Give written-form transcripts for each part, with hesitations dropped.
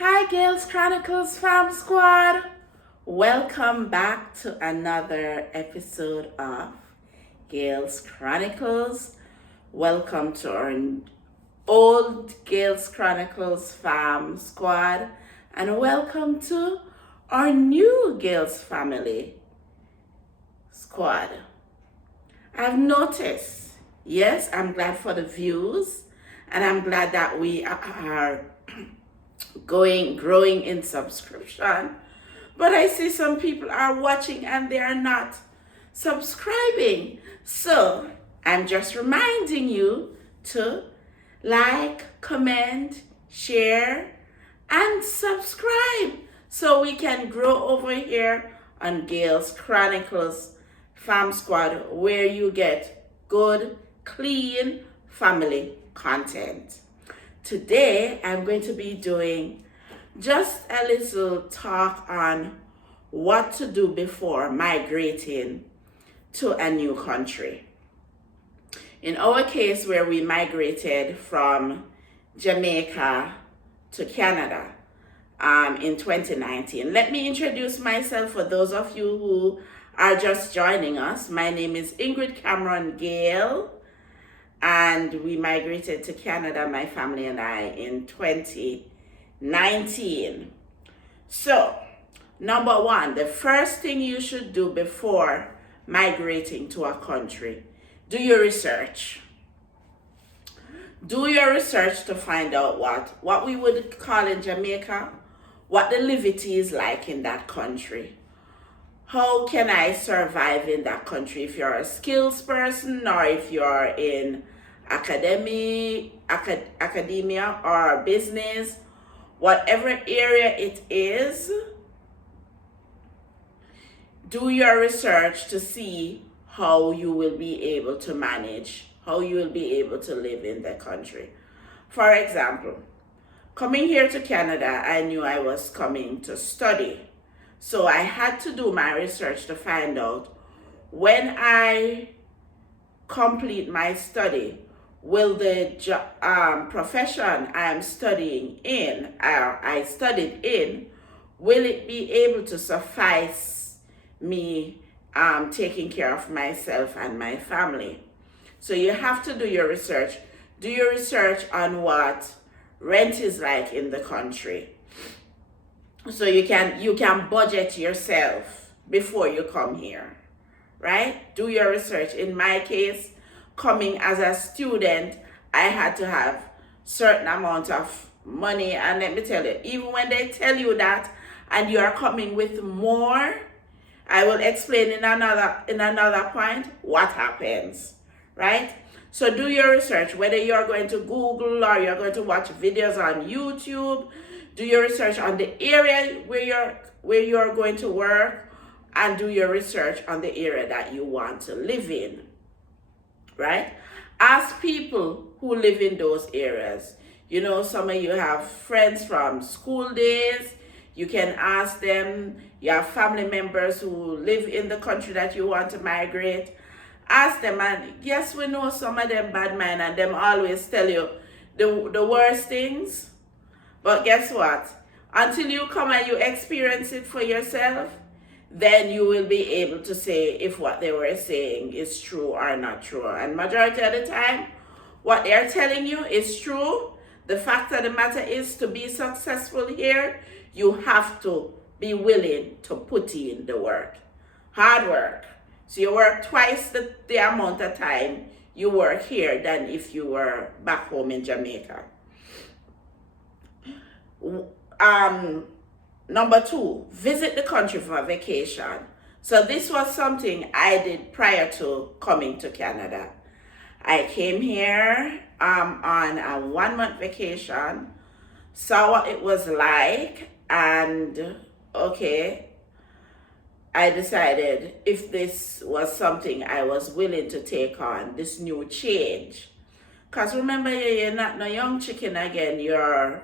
Hi, Gales Chronicles fam squad. Welcome back to another episode of Gales Chronicles. Welcome to our old Gales Chronicles fam squad, and welcome to our new Gales family squad. I've noticed, yes, I'm glad for the views, and I'm glad that we are growing in subscription, but I see some people are watching and they are not subscribing. So I'm just reminding you to like, comment, share, and subscribe so we can grow over here on Gales Chronicles Fam Squad, where you get good, clean family content. Today, I'm going to be doing just a little talk on what to do before migrating to a new country. In our case, where we migrated from Jamaica to Canada in 2019. Let me introduce myself for those of you who are just joining us. My name is Ingrid Cameron Gale, and we migrated to Canada, my family and I, in 2019. So, number one, the first thing you should do before migrating to a country, do your research. Do your research to find out what we would call in Jamaica, what the livity is like in that country. How can I survive in that country? If you're a skills person, or if you're in academia or business, whatever area it is, do your research to see how you will be able to manage, how you will be able to live in the country. For example, coming here to Canada, I knew I was coming to study. So I had to do my research to find out, when I complete my study, will the profession I'm studying in, or I studied in, will it be able to suffice me taking care of myself and my family? So you have to do your research. Do your research on what rent is like in the country, so you can budget yourself before you come here, right? Do your research. In my case, coming as a student, I had to have certain amount of money, and let me tell you, even when they tell you that and you are coming with more, I will explain in another point what happens, right? So do your research, whether you're going to Google or you're going to watch videos on YouTube. Do your research on the area where you're going to work, and do your research on the area that you want to live in, right? Ask people who live in those areas. You know, some of you have friends from school days. You can ask them. You have family members who live in the country that you want to migrate. Ask them, and yes, we know some of them bad mind, and them always tell you the worst things. But guess what? Until you come and you experience it for yourself, then you will be able to say if what they were saying is true or not true. And majority of the time, what they're telling you is true. The fact of the matter is, to be successful here, you have to be willing to put in the work. Hard work. So you work twice the amount of time you work here than if you were back home in Jamaica. Number two, visit the country for a vacation. So this was something I did prior to coming to Canada. I came here on a 1 month vacation, saw what it was like, and okay, I decided if this was something I was willing to take on, this new change. Because remember, you're not no young chicken again, you're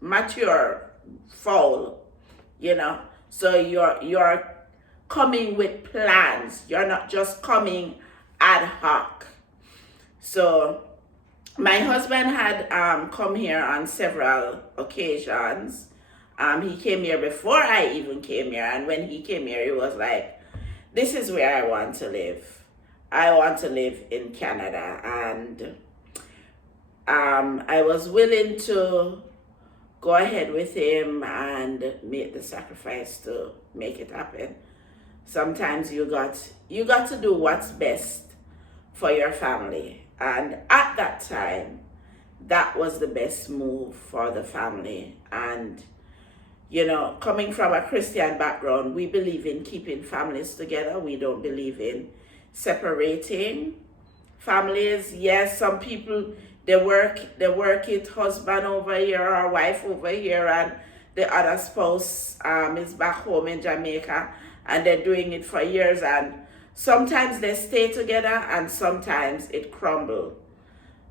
mature fowl, you know. So you're coming with plans. You're not just coming ad hoc. So My husband had come here on several occasions. He came here before I even came here, and when he came here, he was like, "This is where I want to live. I want to live in Canada," and I was willing to go ahead with him and make the sacrifice to make it happen. Sometimes you got to do what's best for your family, and at that time that was the best move for the family. And coming from a Christian background, we believe in keeping families together. We don't believe in separating families. Yes, some people, they work it, husband over here or wife over here, and the other spouse is back home in Jamaica, and they're doing it for years, and sometimes they stay together and sometimes it crumbles.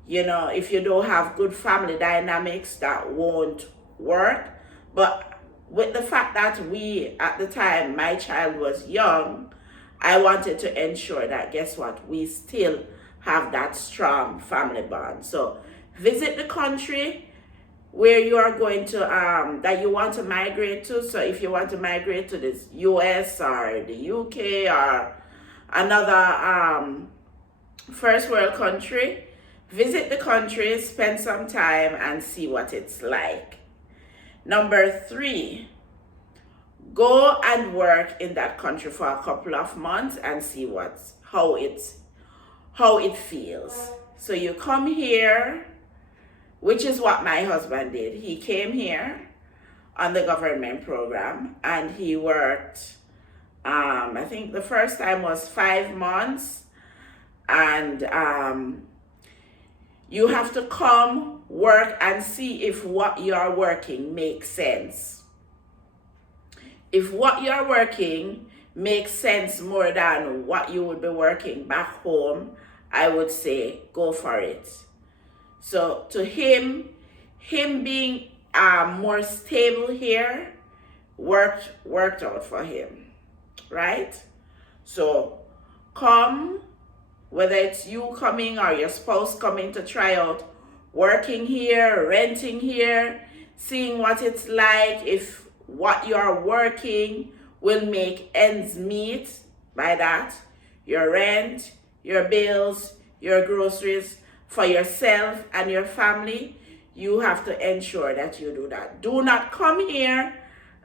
If you don't have good family dynamics, that won't work. But with the fact that we, at the time my child was young, I wanted to ensure that, guess what, we still have that strong family bond. So visit the country where you are going to that you want to migrate to. So if you want to migrate to the US or the UK or another first world country, visit the country, spend some time and see what it's like. Number 3, go and work in that country for a couple of months and see how it feels. So you come here, which is what my husband did. He came here on the government program and he worked, I think the first time was 5 months, and you have to come work and see if what you're working makes sense. If what you're working makes sense more than what you would be working back home, I would say go for it. So to him being more stable here worked out for him, right? So come, whether it's you coming or your spouse coming to try out working here, renting here, seeing what it's like, if what you're working will make ends meet. By that, your rent, your bills, your groceries for yourself and your family, you have to ensure that you do that. Do not come here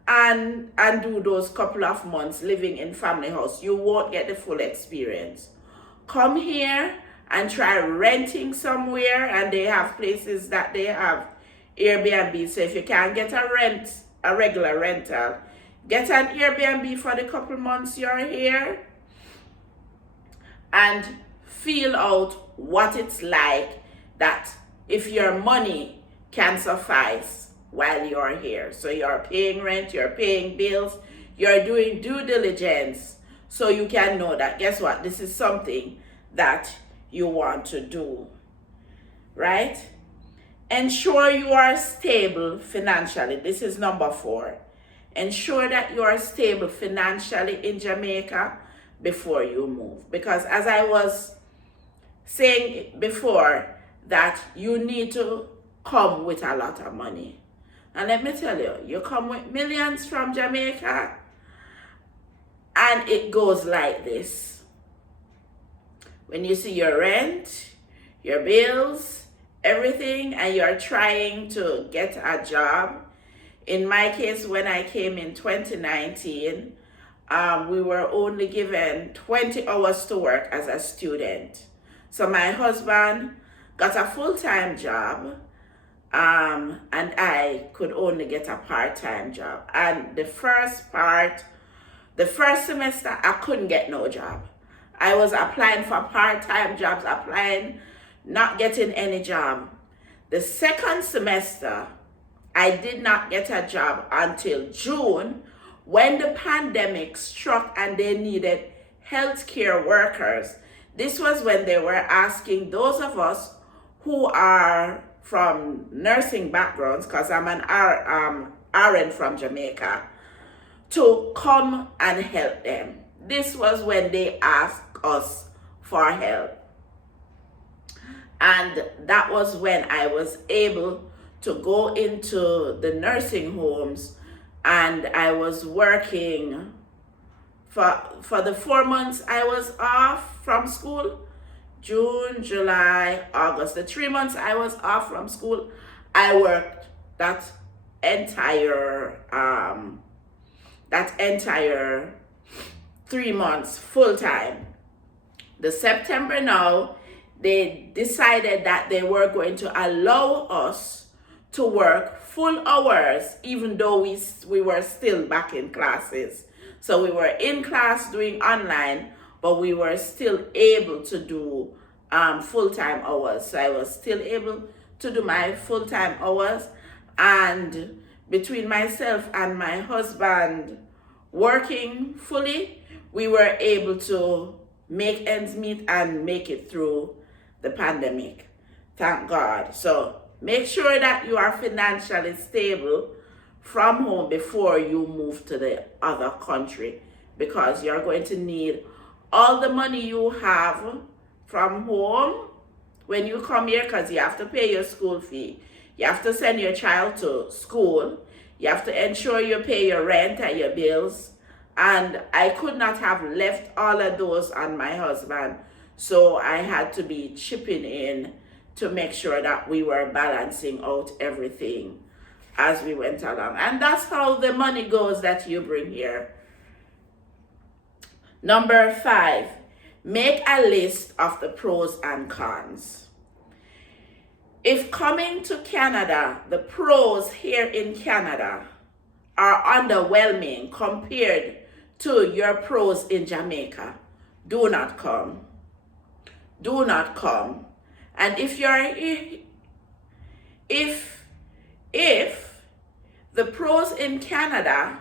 and do those couple of months living in family house. You won't get the full experience. Come here and try renting somewhere, and they have places that they have Airbnb. So if you can't get a regular rental, get an Airbnb for the couple months you're here and feel out what it's like, that if your money can suffice while you're here. So you're paying rent, you're paying bills, you're doing due diligence, so you can know that, guess what, this is something that you want to do, right? Ensure you are stable financially. This is number 4. Ensure that you are stable financially in Jamaica before you move. Because as I was saying before, that you need to come with a lot of money. And let me tell you, you come with millions from Jamaica, and it goes like this. When you see your rent, your bills, everything, and you're trying to get a job. In my case, when I came in 2019, we were only given 20 hours to work as a student. So my husband got a full-time job, and I could only get a part-time job. And the first semester, I couldn't get no job. I was applying for part-time jobs, not getting any job. The second semester, I did not get a job until June, when the pandemic struck and they needed healthcare workers. This was when they were asking those of us who are from nursing backgrounds, because I'm an RN from Jamaica, to come and help them. This was when they asked us for help. And that was when I was able to go into the nursing homes, and I was working for the 4 months I was off from school. June, July, August, the 3 months I was off from school, I worked that entire 3 months full time. The September now, they decided that they were going to allow us to work full hours, even though we were still back in classes. So we were in class doing online, but we were still able to do full-time hours. So I was still able to do my full-time hours, and between myself and my husband working fully, we were able to make ends meet and make it through the pandemic. Thank God. So make sure that you are financially stable from home before you move to the other country, because you're going to need all the money you have from home when you come here, because you have to pay your school fee. You have to send your child to school. You have to ensure you pay your rent and your bills. And I could not have left all of those on my husband. So I had to be chipping in to make sure that we were balancing out everything as we went along. And that's how the money goes that you bring here. Number 5, make a list of the pros and cons. If coming to Canada, the pros here in Canada are underwhelming compared to your pros in Jamaica, do not come. Do not come. And if the pros in Canada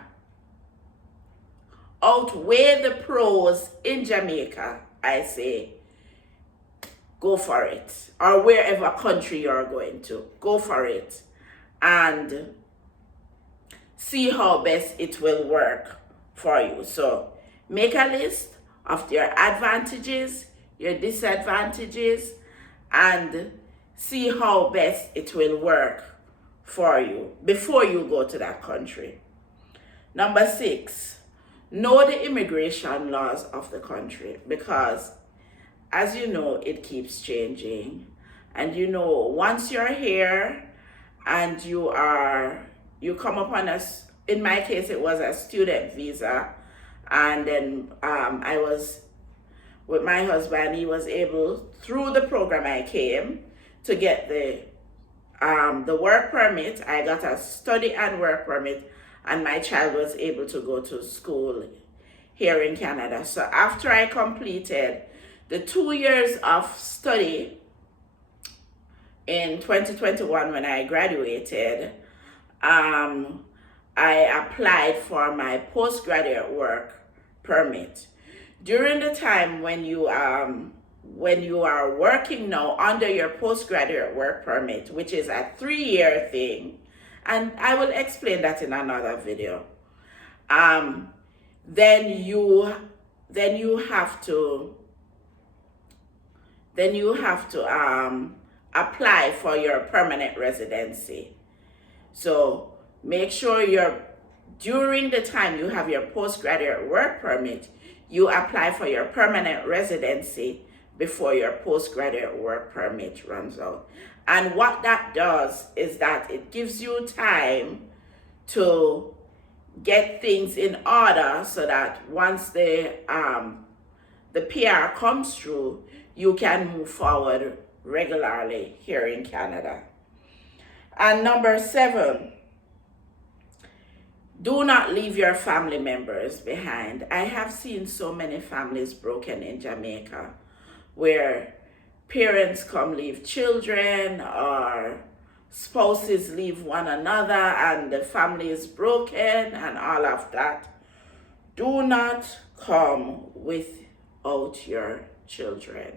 outweigh the pros in Jamaica, I say go for it. Or wherever country you're going to, go for it and see how best it will work for you. So make a list of your advantages, your disadvantages, and see how best it will work for you before you go to that country. Number 6, know the immigration laws of the country, because as you know, it keeps changing. And you know, once you're here and you come upon in my case, it was a student visa. And then I was with my husband. He was able, through the program I came, to get the work permit. I got a study and work permit, and my child was able to go to school here in Canada. So after I completed the 2 years of study in 2021, when I graduated, I applied for my postgraduate work permit. During the time when you are working now under your postgraduate work permit, which is a 3-year thing, and I will explain that in another video, then you have to apply for your permanent residency. So make sure during the time you have your postgraduate work permit, you apply for your permanent residency before your postgraduate work permit runs out. And what that does is that it gives you time to get things in order, so that once the PR comes through, you can move forward regularly here in Canada. And number 7, do not leave your family members behind. I have seen so many families broken in Jamaica, where parents come leave children, or spouses leave one another, and the family is broken and all of that. Do not come without your children.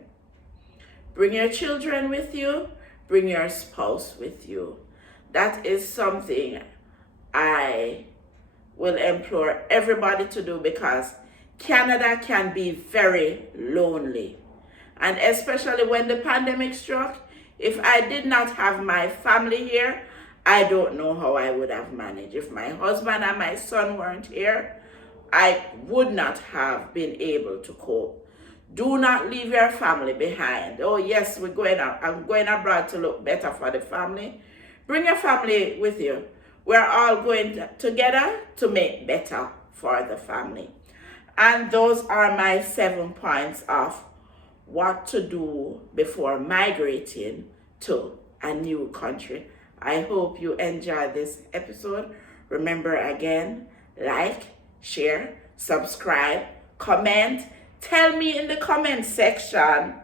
Bring your children with you. Bring your spouse with you. That is something I will implore everybody to do, because Canada can be very lonely. And especially when the pandemic struck, If I did not have my family here, I don't know how I would have managed. If my husband and my son weren't here, I would not have been able to cope. Do not leave your family behind. Oh yes, I'm going abroad to look better for the family. Bring your family with you. We're all going together to make better for the family. And those are my 7 points of what to do before migrating to a new country. I hope you enjoyed this episode. Remember again, like, share, subscribe, comment. Tell me in the comment section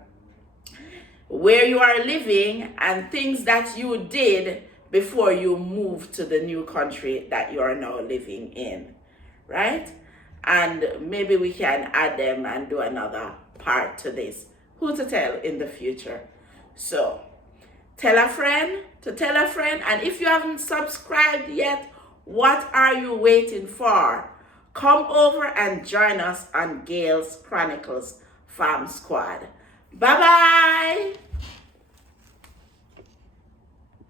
where you are living and things that you did before you moved to the new country that you are now living in, right? And maybe we can add them and do another part to this. Who to tell in the future? So tell a friend to tell a friend. And if you haven't subscribed yet, what are you waiting for? Come over and join us on Gail's Chronicles Farm Squad.